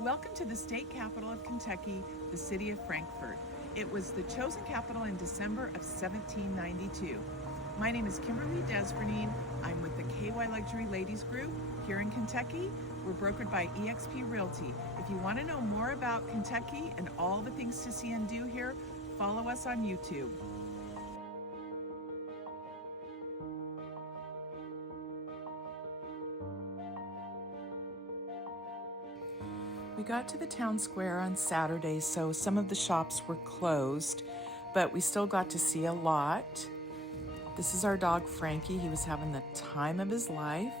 Welcome to the state capital of Kentucky, the city of Frankfort. It was the chosen capital in December of 1792. My name is Kimberly Desbernine. I'm with the KY Luxury Ladies Group here in Kentucky. We're brokered by eXp Realty. If you want to know more about Kentucky and all the things to see and do here, follow us on YouTube. We got to the town square on Saturday, so some of the shops were closed, but we still got to see a lot. This is our dog Frankie. He was having the time of his life.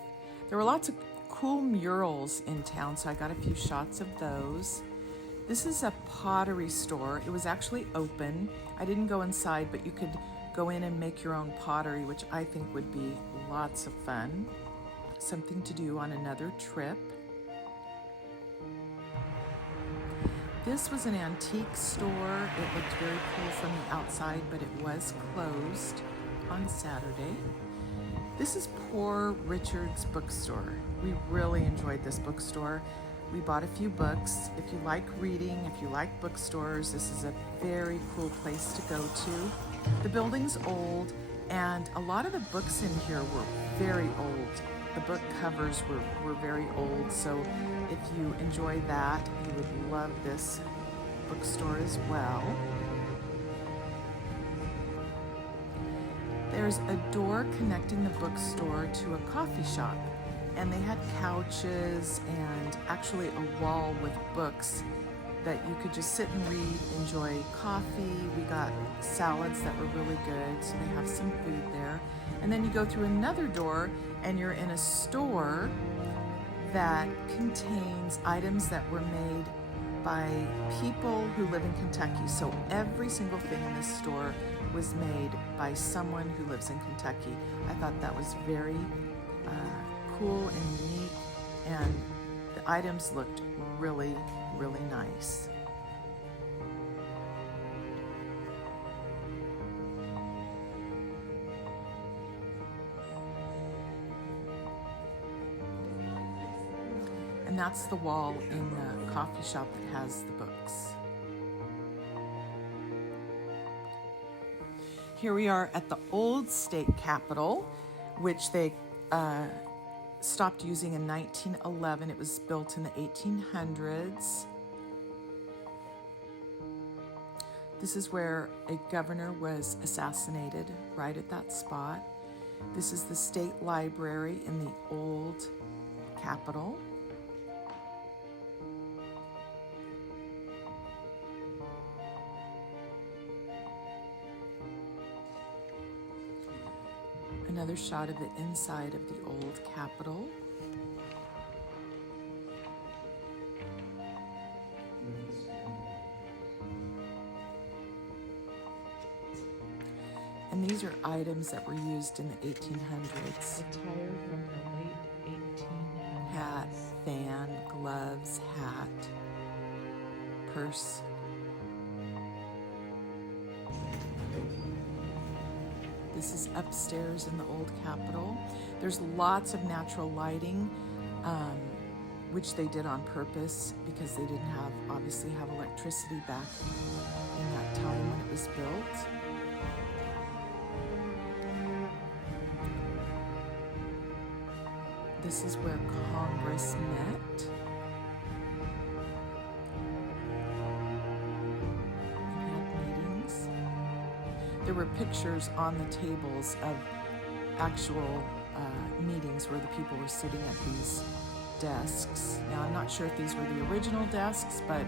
There were lots of cool murals in town, so I got a few shots of those. This is a pottery store. It was actually open. I didn't go inside, but you could go in and make your own pottery, which I think would be lots of fun. Something to do on another trip. This was an antique store. It looked very cool from the outside, but it was closed on Saturday. This is Poor Richard's bookstore. We really enjoyed this bookstore. We bought a few books. If you like reading, if you like bookstores, this is a very cool place to go to. The building's old, and a lot of the books in here were very old. The book covers were very old, so if you enjoy that, you would love this bookstore as well. There's a door connecting the bookstore to a coffee shop, and they had couches and actually a wall with books that you could just sit and read, enjoy coffee. We got salads that were really good, so they have some food there. And then you go through another door and you're in a store that contains items that were made by people who live in Kentucky. So every single thing in this store was made by someone who lives in Kentucky. I thought that was very cool and unique, and the items looked really, really nice. And that's the wall in the coffee shop that has the books. Here we are at the old state capitol, which they stopped using in 1911. It was built in the 1800s. This is where a governor was assassinated, right at that spot. This is the state library in the old capitol. Another shot of the inside of the old capitol. And these are items that were used in the 1800s. Attire from the late 1800s. Hat, fan, gloves, hat, purse. This is upstairs in the old capitol. There's lots of natural lighting, which they did on purpose because they didn't obviously have electricity back in that time when it was built. This is where Congress met. There were pictures on the tables of actual meetings where the people were sitting at these desks. Now, I'm not sure if these were the original desks, but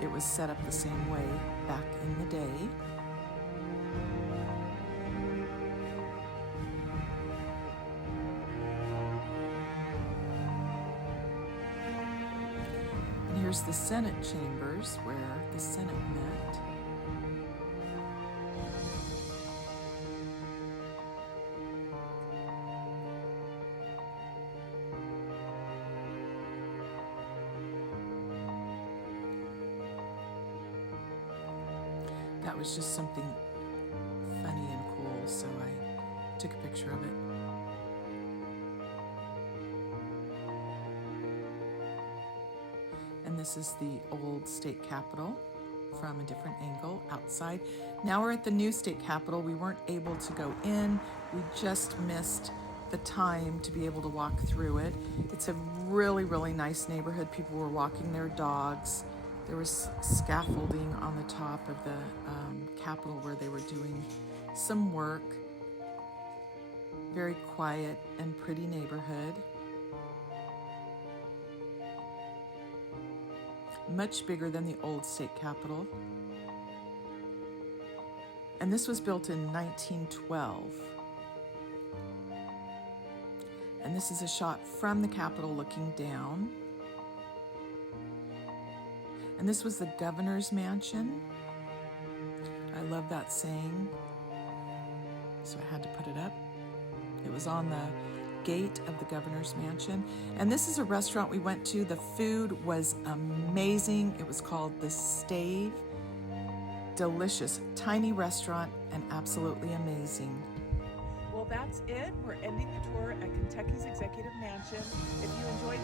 it was set up the same way back in the day. And here's the Senate chambers where the Senate met. That was just something funny and cool, so I took a picture of it. And this is the old state capitol from a different angle outside. Now we're at the new state capitol. We weren't able to go in. We just missed the time to be able to walk through it. It's a really, really nice neighborhood. People were walking their dogs. There was scaffolding on the top of the capitol where they were doing some work. Very quiet and pretty neighborhood. Much bigger than the old state capitol. And this was built in 1912. And this is a shot from the capitol looking down. And this was the governor's mansion. I love that saying, so I had to put it up. It was on the gate of the governor's mansion. And this is a restaurant we went to. The food was amazing. It was called The Stave. Delicious, tiny restaurant and absolutely amazing. Well, that's it. We're ending the tour at Kentucky's Executive Mansion. If you enjoyed